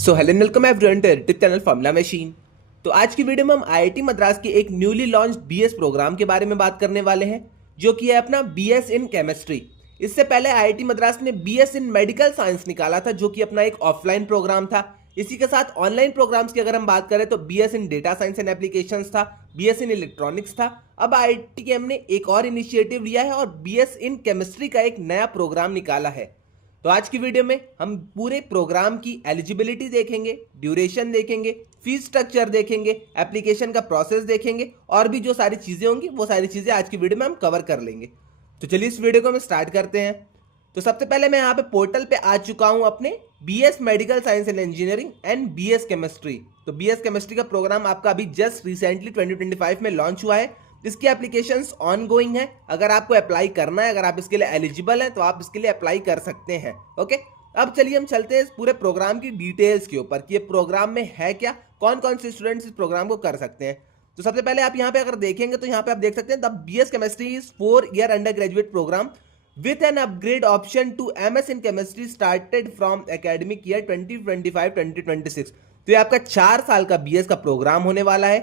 So hello welcome everyone to YouTube channel formula machine. तो आज की वीडियो में हम आईआईटी मद्रास की एक न्यूली लॉन्च बीएस प्रोग्राम के बारे में बात करने वाले हैं, जो कि है अपना बीएस इन केमिस्ट्री। इससे पहले आईआईटी मद्रास ने बीएस इन मेडिकल साइंस निकाला था, जो कि अपना एक ऑफलाइन प्रोग्राम था। इसी के साथ ऑनलाइन प्रोग्राम्स की अगर हम बात करें तो BS in data science and applications था, बीएस इन इलेक्ट्रॉनिक्स था। अब आईआईटीएम ने एक और इनिशिएटिव लिया है और बीएस इन केमिस्ट्री का एक नया प्रोग्राम निकाला है। तो आज की वीडियो में हम पूरे प्रोग्राम की एलिजिबिलिटी देखेंगे, ड्यूरेशन देखेंगे, फीस स्ट्रक्चर देखेंगे, एप्लीकेशन का प्रोसेस देखेंगे और भी जो सारी चीज़ें होंगी वो सारी चीज़ें आज की वीडियो में हम कवर कर लेंगे। तो चलिए इस वीडियो को हम स्टार्ट करते हैं। तो सबसे पहले मैं यहाँ पे पोर्टल पे आ चुका हूँ अपने BS medical science and engineering and BS chemistry. तो बीएस केमिस्ट्री का प्रोग्राम आपका अभी जस्ट रिसेंटली 2025 में लॉन्च हुआ है। इसकी एप्लीकेशंस ऑन गोइंग है। अगर आपको अप्लाई करना है, अगर आप इसके लिए एलिजिबल हैं तो आप इसके लिए अप्लाई कर सकते हैं। ओके, अब चलिए हम चलते हैं इस पूरे प्रोग्राम की डिटेल्स के ऊपर कि ये प्रोग्राम में है क्या, कौन कौन से स्टूडेंट्स इस प्रोग्राम को कर सकते हैं। तो सबसे पहले आप यहाँ पे अगर देखेंगे तो यहाँ पे आप देख सकते हैं the BS chemistry is 4-year undergraduate program with an upgrade option to MS in chemistry started from academic year 2025-2026। तो ये आपका 4 साल का बीएस का प्रोग्राम होने वाला है,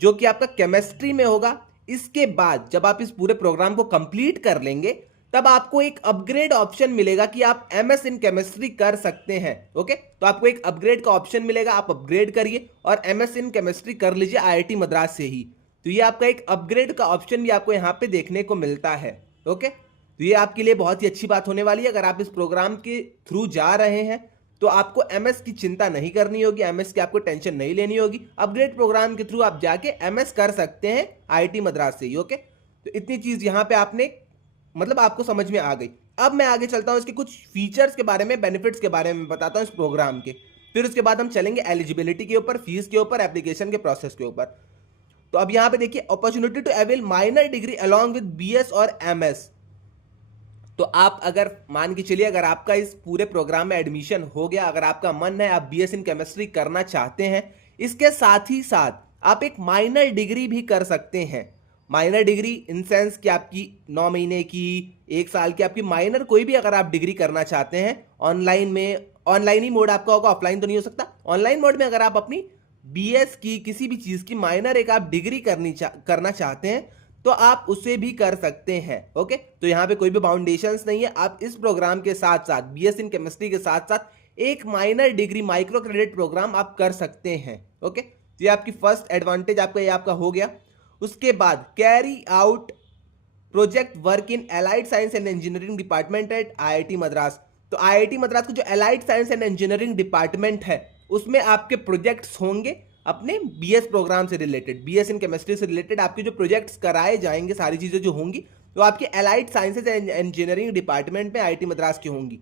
जो कि आपका केमिस्ट्री में होगा। इसके बाद जब आप इस पूरे प्रोग्राम को कंप्लीट कर लेंगे तब आपको एक अपग्रेड ऑप्शन मिलेगा कि आप एमएस इन केमिस्ट्री कर सकते हैं। ओके, तो आपको एक अपग्रेड का ऑप्शन मिलेगा, आप अपग्रेड करिए और एमएस इन केमिस्ट्री कर लीजिए आईआईटी मद्रास से ही। तो ये आपका एक अपग्रेड का ऑप्शन भी आपको यहाँ पे देखने को मिलता है। ओके, तो ये आपके लिए बहुत ही अच्छी बात होने वाली है। अगर आप इस प्रोग्राम के थ्रू जा रहे हैं तो आपको एमएस की चिंता नहीं करनी होगी, एमएस की आपको टेंशन नहीं लेनी होगी। अपग्रेड प्रोग्राम के थ्रू आप जाके एमएस कर सकते हैं आईआईटी मद्रास से ही। ओके, तो इतनी चीज यहाँ पे आपने मतलब आपको समझ में आ गई। अब मैं आगे चलता हूँ, इसके कुछ फीचर्स के बारे में, बेनिफिट्स के बारे में बताता हूँ इस प्रोग्राम के। फिर उसके बाद हम चलेंगे एलिजिबिलिटी के ऊपर, फीस के ऊपर, एप्लीकेशन के प्रोसेस के ऊपर। तो अब यहाँ पे देखिए, opportunity to avail minor degree along with BS और एमएस। तो आप अगर मान के चलिए, अगर आपका इस पूरे प्रोग्राम में एडमिशन हो गया, अगर आपका मन है आप बीएस इन केमिस्ट्री करना चाहते हैं, इसके साथ ही साथ आप एक माइनर डिग्री भी कर सकते हैं। माइनर डिग्री इन सेंस कि आपकी 9 महीने की, 1 साल की, आपकी माइनर कोई भी अगर आप डिग्री करना चाहते हैं ऑनलाइन में, ऑनलाइन ही मोड आपका होगा, ऑफलाइन तो नहीं हो सकता। ऑनलाइन मोड में अगर आप अपनी बीएस की किसी भी चीज़ की माइनर एक आप डिग्री करना चाहते हैं तो आप उसे भी कर सकते हैं। ओके, तो यहाँ पे कोई भी बाउंडेशंस नहीं है। आप इस प्रोग्राम के साथ साथ, बीएस इन केमिस्ट्री के साथ साथ एक minor degree micro credit program आप कर सकते हैं। ओके, तो ये आपकी फर्स्ट एडवांटेज आपका ये आपका हो गया। उसके बाद carry out project work in allied science and engineering department at IIT Madras. तो आईआईटी मद्रास का जो allied science and engineering department है उसमें आपके प्रोजेक्ट्स होंगे अपने बीएस प्रोग्राम से रिलेटेड, बीएस इन केमिस्ट्री से रिलेटेड आपके जो प्रोजेक्ट्स कराए जाएंगे, सारी चीज़ें जो होंगी तो आपके allied sciences and engineering department में आईआईटी मद्रास की होंगी।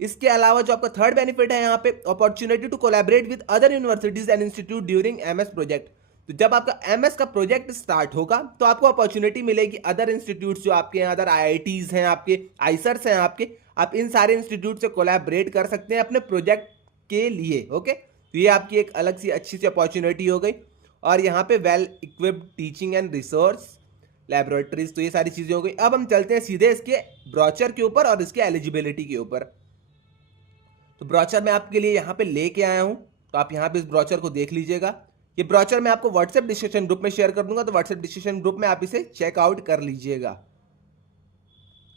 इसके अलावा जो आपका थर्ड बेनिफिट है यहाँ पे, opportunity to collaborate with other universities and institute during MS project. तो जब आपका एमएस का प्रोजेक्ट स्टार्ट होगा तो आपको अपॉर्चुनिटी मिलेगी अदर इंस्टीट्यूट्स जो आपके हैं, अदर आईआईटीज हैं, आपके आईसर्स हैं आपके, आप इन सारे इंस्टीट्यूट से कोलैबोरेट कर सकते हैं अपने प्रोजेक्ट के लिए। ओके, तो ये आपकी एक अलग सी अच्छी सी अपॉर्चुनिटी हो गई। और यहाँ पे well equipped teaching and research laboratories, तो ये सारी चीज़ें हो गई। अब हम चलते हैं सीधे इसके ब्रोचर के ऊपर और इसके एलिजिबिलिटी के ऊपर। तो ब्रोचर मैं आपके लिए यहाँ पे लेके आया हूँ, तो आप यहाँ पे इस ब्रोचर को देख लीजिएगा। ये ब्रोचर मैं आपको व्हाट्सएप डिस्कशन ग्रुप में शेयर कर दूंगा, तो व्हाट्सएप डिस्कशन ग्रुप में आप इसे चेकआउट कर लीजिएगा।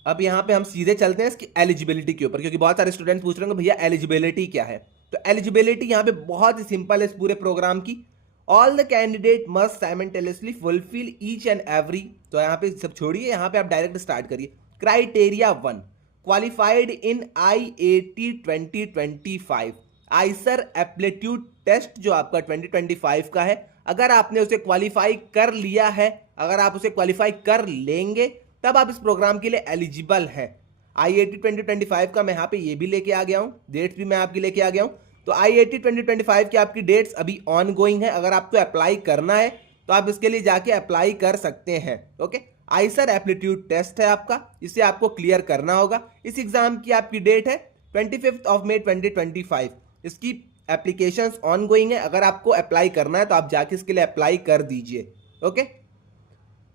अब यहाँ पे हम सीधे चलते हैं इसकी एलिजिबिलिटी के ऊपर, क्योंकि बहुत सारे स्टूडेंट्स पूछ रहे होंगे भैया एलिजिबिलिटी क्या है। तो एलिजिबिलिटी यहाँ पे बहुत ही सिंपल है इस पूरे प्रोग्राम की। All the candidate must simultaneously fulfil each and every. तो यहाँ पे सब छोड़िए, यहाँ पे आप डायरेक्ट स्टार्ट करिए। Criteria 1, qualified in IAT 2025 IISER aptitude test जो आपका 2025 का है, अगर आपने उसे क्वालिफाई कर लिया है, अगर आप उसे क्वालिफाई कर लेंगे तब आप इस प्रोग्राम के लिए एलिजिबल हैं। IAT 2025 का मैं यहाँ पे ये भी लेके आ गया हूँ, डेट्स भी मैं आपकी लेके आ गया हूँ। तो IAT 2025 की आपकी डेट्स अभी ऑन गोइंग है। अगर आपको अप्लाई करना है तो आप इसके लिए जाके अप्लाई कर सकते हैं। ओके, आइसर एप्टीट्यूड टेस्ट है आपका, इसे आपको क्लियर करना होगा। इस एग्जाम की आपकी डेट है 25 मई 2025। इसकी एप्लीकेशंस ऑन गोइंग है। अगर आपको अप्लाई करना है तो आप जाके इसके लिए अप्लाई कर दीजिए। ओके,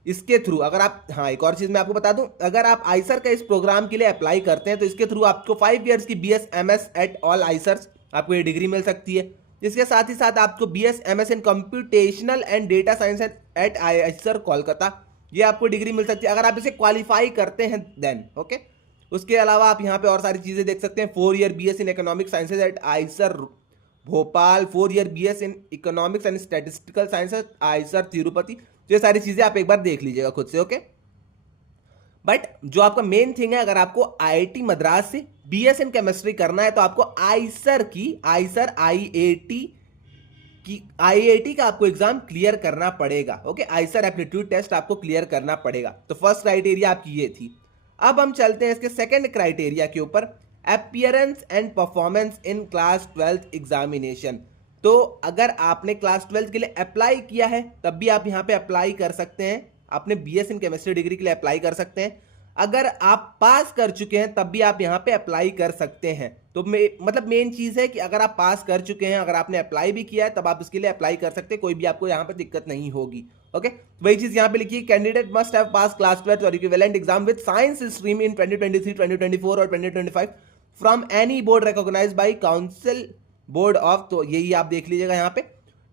इसके थ्रू अगर आप, हाँ एक और चीज़ मैं आपको बता दूं, अगर आप आइसर का इस प्रोग्राम के लिए अप्लाई करते हैं तो इसके थ्रू आपको 5 इयर्स की BS MS एट ऑल आइसर्स आपको ये डिग्री मिल सकती है। इसके साथ ही साथ आपको BS/MS in computational and data science at IISER Kolkata, ये आपको डिग्री मिल सकती है अगर आप इसे क्वालिफाई करते हैं देन। ओके, उसके अलावा आप यहाँ पे और सारी चीज़ें देख सकते हैं। 4 year BS in economic sciences at IISER Bhopal, 4 year BS in economics and statistical science at IISER Tirupati. तो ये सारी चीज़ें आप एक बार देख लीजिएगा खुद से। ओके, बट जो आपका मेन थिंग है, अगर आपको IIT मद्रास से BS इन केमिस्ट्री करना है तो आपको IISER IIT का आपको एग्जाम क्लियर करना पड़ेगा। ओके, IISER एप्टीट्यूड टेस्ट आपको क्लियर करना पड़ेगा। तो फर्स्ट क्राइटेरिया आपकी ये थी। अब हम चलते हैं इसके सेकंड क्राइटेरिया के ऊपर, appearance and performance in class 12th examination. तो अगर आपने क्लास 12th के लिए अप्लाई किया है तब भी आप यहाँ पे अप्लाई कर सकते हैं, आपने BS इन केमिस्ट्री डिग्री के लिए अप्लाई कर सकते हैं। अगर आप पास कर चुके हैं तब भी आप यहाँ पे अप्लाई कर सकते हैं। तो मतलब मेन चीज़ है कि अगर आप पास कर चुके हैं, अगर आपने अप्लाई भी किया है तब आप इसके लिए अप्लाई कर सकते हैं, कोई भी आपको यहाँ पे दिक्कत नहीं होगी। ओके, वही चीज़ यहाँ पे लिखी, candidate must have pass class 12th और equivalent exam with science stream in 2023, 2024 और 2025 from any board recognised by council board of. तो यही आप देख लीजिएगा यहाँ पे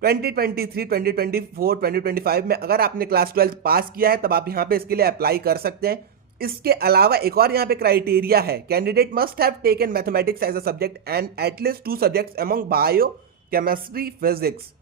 2023, 2024, 2025 में अगर आपने क्लास 12th पास किया है तब आप यहाँ पे इसके लिए अप्लाई कर सकते हैं। इसके अलावा एक और यहाँ पे क्राइटेरिया है, candidate must have taken mathematics as a subject and at least 2 subjects among bio, chemistry, physics.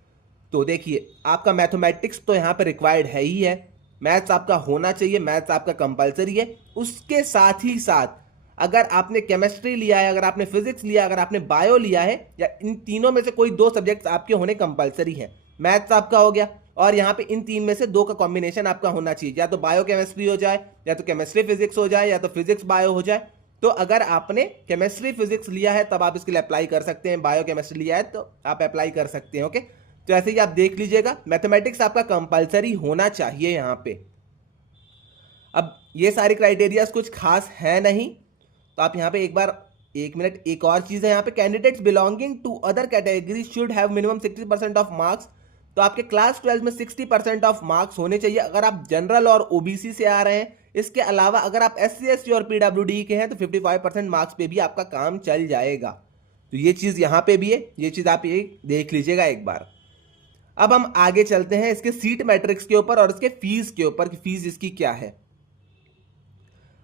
तो देखिए, आपका मैथमेटिक्स तो यहाँ पे रिक्वायर्ड है ही है, मैथ्स आपका होना चाहिए, मैथ्स आपका कंपलसरी है। उसके साथ ही साथ अगर आपने केमिस्ट्री लिया है, अगर आपने फिजिक्स लिया, अगर आपने बायो लिया है, या इन तीनों में से कोई 2 सब्जेक्ट्स आपके होने कंपलसरी है। मैथ्स आपका हो गया और यहाँ पे इन 3 में से 2 का कॉम्बिनेशन आपका होना चाहिए, या तो बायो केमिस्ट्री हो जाए, या तो केमिस्ट्री फिजिक्स हो जाए, या तो फिजिक्स बायो हो जाए। तो अगर आपने केमिस्ट्री फिजिक्स लिया है तब आप इसके लिए अप्लाई कर सकते हैं, बायो केमिस्ट्री लिया है तो आप अप्लाई कर सकते हैं। ओके, तो ऐसे ही आप देख लीजिएगा, मैथमेटिक्स आपका कंपलसरी होना चाहिए यहाँ पे। अब ये सारे क्राइटेरियाज कुछ खास है नहीं, तो आप यहाँ पे एक बार 1 मिनट, एक और चीज़ है यहाँ पे, candidates belonging to other category should have minimum 60% of marks. तो आपके क्लास 12 में 60% ऑफ मार्क्स होने चाहिए अगर आप जनरल और OBC से आ रहे हैं। इसके अलावा अगर आप SC ST और PWD के हैं तो 55% मार्क्स पे भी आपका काम चल जाएगा। तो ये चीज़ यहाँ पे भी है, ये चीज़ आप ये देख लीजिएगा एक बार। अब हम आगे चलते हैं इसके सीट मैट्रिक्स के ऊपर और इसके फीस के ऊपर कि फीस इसकी क्या है।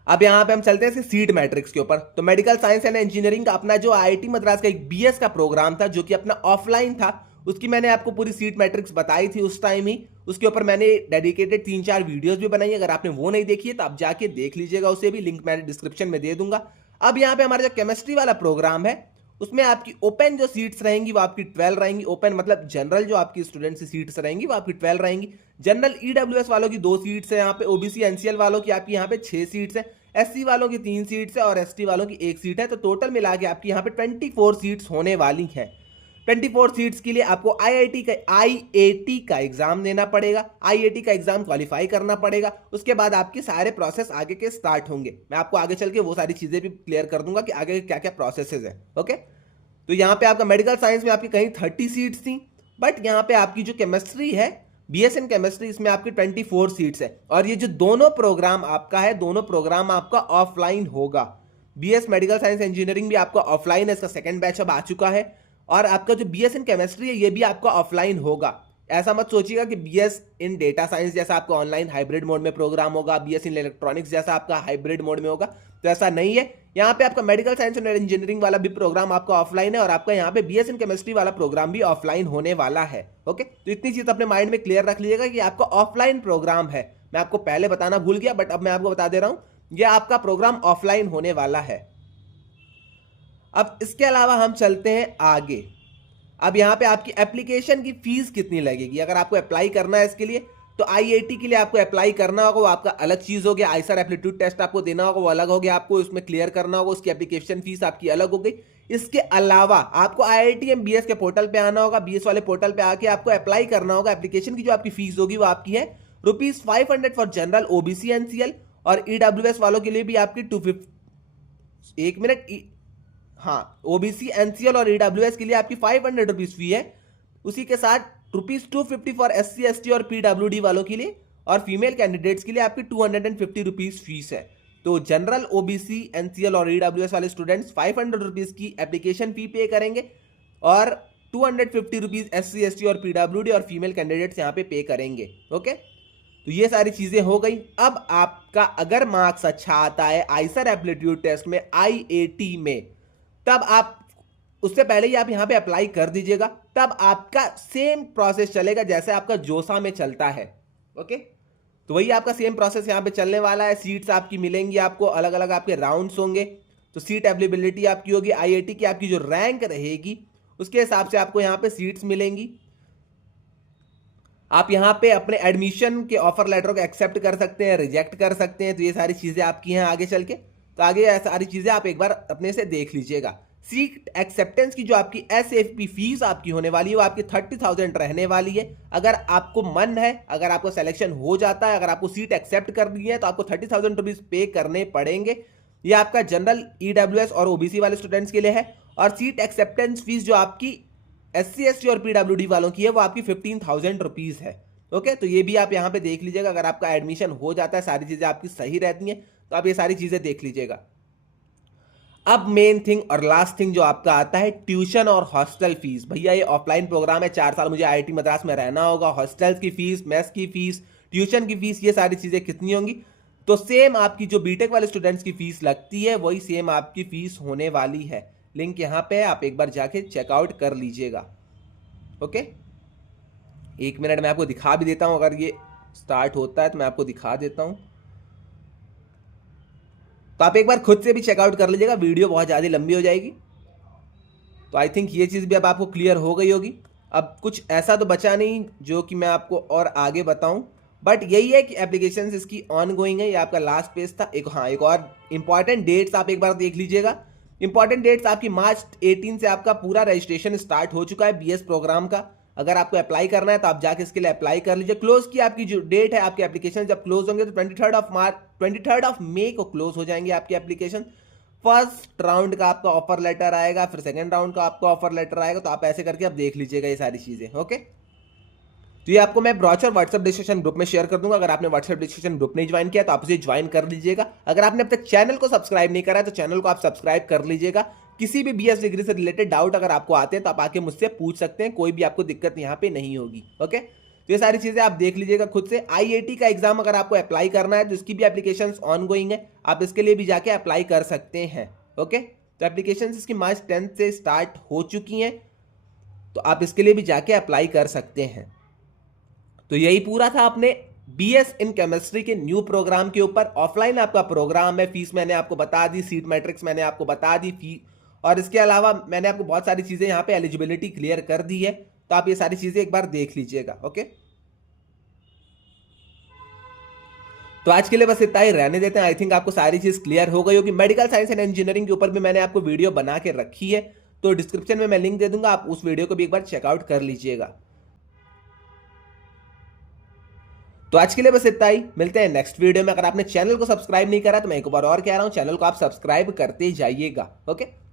अब यहाँ पे हम चलते हैं इसके सीट मैट्रिक्स के ऊपर। तो मेडिकल साइंस एंड इंजीनियरिंग का अपना जो IIT मद्रास का एक BS का प्रोग्राम था जो कि अपना ऑफलाइन था, उसकी मैंने आपको पूरी सीट मैट्रिक्स बताई थी उस टाइम ही। उसके ऊपर मैंने डेडिकेटेड 3-4 वीडियोस भी बनाई, अगर आपने वो नहीं देखी है तो आप जाके देख लीजिएगा, उसे भी लिंक मैंने डिस्क्रिप्शन में दे दूंगा। अब यहाँ पे हमारा जो केमिस्ट्री वाला प्रोग्राम है उसमें आपकी ओपन जो सीट्स रहेंगी वो आपकी 12 रहेंगी। ओपन मतलब जनरल जो आपकी स्टूडेंट की सीट्स रहेंगी वो आपकी 12 रहेंगी। जनरल EWS वालों की 2 सीट्स है यहाँ पे, OBC NCL वालों की आपकी यहाँ पे 6 सीट्स है, SC वालों की 3 सीट्स है और ST वालों की 1 सीट है। तो टोटल मिला के आपकी यहाँ पे 24 सीट्स होने वाली हैं। 24 सीट्स के लिए आपको IIT का एग्जाम देना पड़ेगा, IIT का एग्जाम क्वालिफाई करना पड़ेगा। उसके बाद आपके सारे प्रोसेस आगे के स्टार्ट होंगे। मैं आपको आगे चल के वो सारी चीजें भी क्लियर कर दूंगा कि आगे क्या क्या प्रोसेसेस है। ओके, तो यहाँ पे आपका मेडिकल साइंस में आपकी कहीं 30 सीट्स थी, बट यहाँ पे आपकी जो केमिस्ट्री है BS इन केमिस्ट्री, इसमें आपकी 24 सीट्स है। और ये जो दोनों प्रोग्राम आपका है, दोनों प्रोग्राम आपका ऑफलाइन होगा। BS मेडिकल साइंस इंजीनियरिंग भी आपका ऑफलाइन है, इसका सेकंड बैच अब आ चुका है। और आपका जो BS इन केमिस्ट्री है ये भी आपका ऑफलाइन होगा। ऐसा मत सोचिएगा कि BS इन डेटा साइंस जैसा आपका ऑनलाइन हाइब्रिड मोड में प्रोग्राम होगा, BS इन इलेक्ट्रॉनिक्स जैसा आपका हाइब्रिड मोड में होगा, तो ऐसा नहीं है। यहाँ पे आपका मेडिकल साइंस एंड इंजीनियरिंग वाला भी प्रोग्राम आपका ऑफलाइन है और आपका यहाँ पे BS इन केमिस्ट्री वाला प्रोग्राम भी ऑफलाइन होने वाला है। ओके, तो इतनी चीज अपने माइंड में क्लियर रख लीजिएगा कि आपका ऑफलाइन प्रोग्राम है। मैं आपको पहले बताना भूल गया, बट अब मैं आपको बता दे रहा हूँ, यह आपका प्रोग्राम ऑफलाइन होने वाला है। अब इसके अलावा हम चलते हैं आगे। अब यहाँ पे आपकी एप्लीकेशन की फीस कितनी लगेगी अगर आपको अप्लाई करना है इसके लिए। तो IIT के लिए आपको अप्लाई करना होगा, वो आपका अलग चीज हो गया। IISER एप्टीट्यूड टेस्ट आपको देना होगा, वो अलग हो गया, आपको उसमें क्लियर करना होगा, उसकी एप्लीकेशन फीस आपकी अलग हो गई। इसके अलावा आपको IITM BS के पोर्टल पे आना होगा, BS वाले पोर्टल पे आके आपको अप्लाई करना होगा। एप्लीकेशन की जो आपकी फीस होगी वो आपकी है ₹500 फॉर जनरल, OBC NCL और EWS वालों के लिए भी आपकी 250। 1 मिनट, हाँ, OBC NCL और EWS के लिए आपकी ₹500 फी है। उसी के साथ ₹250 फॉर SC ST और PWD वालों के लिए, और फीमेल कैंडिडेट्स के लिए आपकी ₹250 फीस है। तो जनरल, OBC NCL और EWS वाले स्टूडेंट्स ₹500 की एप्लीकेशन फी पे करेंगे और 250 रुपीज़ SC ST और PWD और फीमेल कैंडिडेट्स यहाँ पे करेंगे। ओके, तो ये सारी चीज़ें हो गई। अब आपका अगर मार्क्स अच्छा आता है आइसर एप्टीट्यूड टेस्ट में IAT में, तब आप उससे पहले ही आप यहाँ पे अप्लाई कर दीजिएगा, तब आपका सेम प्रोसेस चलेगा जैसे आपका जोसा में चलता है। ओके, तो वही आपका सेम प्रोसेस यहाँ पे चलने वाला है। सीट्स आपकी मिलेंगी आपको, अलग अलग आपके राउंड्स होंगे, तो सीट अवेलेबिलिटी आपकी होगी। IAT की आपकी जो रैंक रहेगी उसके हिसाब से आपको यहाँ पे सीट्स मिलेंगी। आप यहाँ पे अपने एडमिशन के ऑफर लेटर को एक्सेप्ट कर सकते हैं, रिजेक्ट कर सकते हैं, तो ये सारी चीज़ें आपकी हैं आगे चल के। तो आगे ये सारी चीज़ें आप एक बार अपने से देख लीजिएगा। सीट एक्सेप्टेंस की जो आपकी SFP फीस आपकी होने वाली है वो आपकी 30,000 रहने वाली है। अगर आपको मन है, अगर आपको सिलेक्शन हो जाता है, अगर आपको सीट एक्सेप्ट कर दी है, तो आपको 30,000 रुपीज़ पे करने पड़ेंगे। ये आपका जनरल EWS और OBC वाले स्टूडेंट्स के लिए है। और सीट एक्सेप्टेंस फीस जो आपकी SC ST और PWD वालों की है वो आपकी 15,000 रुपीज़ है। ओके, तो ये भी आप यहाँ पे देख लीजिएगा। अगर आपका एडमिशन हो जाता है, सारी चीज़ें आपकी सही रहती हैं, तो आप ये सारी चीज़ें देख लीजिएगा। अब मेन थिंग और लास्ट थिंग जो आपका आता है, ट्यूशन और हॉस्टल फीस। भैया ये ऑफलाइन प्रोग्राम है, 4 साल मुझे IIT मद्रास में रहना होगा। हॉस्टल्स की फीस, मेस की फीस, ट्यूशन की फीस, ये सारी चीज़ें कितनी होंगी? तो सेम आपकी जो बीटेक वाले स्टूडेंट्स की फीस लगती है वही सेम आपकी फीस होने वाली है। लिंक यहाँ पे है, आप एक बार जाके चेकआउट कर लीजिएगा। ओके, 1 मिनट में आपको दिखा भी देता हूँ, अगर ये स्टार्ट होता है तो मैं आपको दिखा देता हूँ। तो आप एक बार खुद से भी चेकआउट कर लीजिएगा, वीडियो बहुत ज़्यादा लंबी हो जाएगी। तो आई थिंक ये चीज़ भी अब आपको क्लियर हो गई होगी। अब कुछ ऐसा तो बचा नहीं जो कि मैं आपको और आगे बताऊं, बट यही है कि एप्लीकेशन इसकी ऑन गोइंग है। ये आपका लास्ट पेज था। एक और इंपॉर्टेंट डेट्स आप एक बार देख लीजिएगा। इंपॉर्टेंट डेट्स आपकी मार्च 18 से आपका पूरा रजिस्ट्रेशन स्टार्ट हो चुका है BS प्रोग्राम का। अगर आपको अप्लाई करना है तो आप जाके इसके लिए अप्लाई कर लीजिए। क्लोज की आपकी जो डेट है, आपके एप्लीकेशन जब क्लोज होंगे तो 23 मई को क्लोज हो जाएंगे आपकी एप्लीकेशन। फर्स्ट राउंड का आपका ऑफर लेटर आएगा, फिर सेकंड राउंड का आपका ऑफर लेटर आएगा। तो आप ऐसे करके आप देख लीजिएगा ये सारी चीज़ें। ओके, तो ये आपको मैं ब्रोचर व्हाट्सएप डिस्कशन ग्रुप में शेयर कर दूंगा। अगर आपने व्हाट्सएप डिस्कशन ग्रुप नहीं ज्वाइन किया तो आप उसे ज्वाइन कर लीजिएगा। अगर आपने अब तक चैनल को सब्सक्राइब नहीं करा है तो चैनल को आप सब्सक्राइब कर लीजिएगा। किसी भी BS डिग्री से रिलेटेड डाउट अगर आपको आते हैं तो आप आके मुझसे पूछ सकते हैं, कोई भी आपको दिक्कत यहाँ पे नहीं होगी। ओके, तो ये सारी चीज़ें आप देख लीजिएगा खुद से। IAT का एग्जाम अगर आपको अप्लाई करना है तो इसकी भी एप्लीकेशन ऑन गोइंग है, आप इसके लिए भी जाके अप्लाई कर सकते हैं। ओके, तो एप्लीकेशन इसकी मार्च 10 से स्टार्ट हो चुकी हैं, तो आप इसके लिए भी जाके अप्लाई कर सकते हैं। तो यही पूरा था अपने BS इन केमिस्ट्री के न्यू प्रोग्राम के ऊपर। ऑफलाइन आपका प्रोग्राम है, फीस मैंने आपको बता दी, सीट मैट्रिक्स मैंने आपको बता दी, फी और इसके अलावा मैंने आपको बहुत सारी चीज़ें यहाँ पे एलिजिबिलिटी क्लियर कर दी है। तो आप ये सारी चीज़ें एक बार देख लीजिएगा। ओके, तो आज के लिए बस इतना ही रहने देते हैं। आई थिंक आपको सारी चीज़ क्लियर हो गई होगी। मेडिकल साइंस एंड इंजीनियरिंग के ऊपर भी मैंने आपको वीडियो बना के रखी है, तो डिस्क्रिप्शन में मैं लिंक दे दूंगा, आप उस वीडियो को भी एक बार चेकआउट कर लीजिएगा। तो आज के लिए बस इतना ही, मिलते हैं नेक्स्ट वीडियो में। अगर आपने चैनल को सब्सक्राइब नहीं करा तो मैं एक बार और कह रहा हूं, चैनल को आप सब्सक्राइब करते जाइएगा। ओके।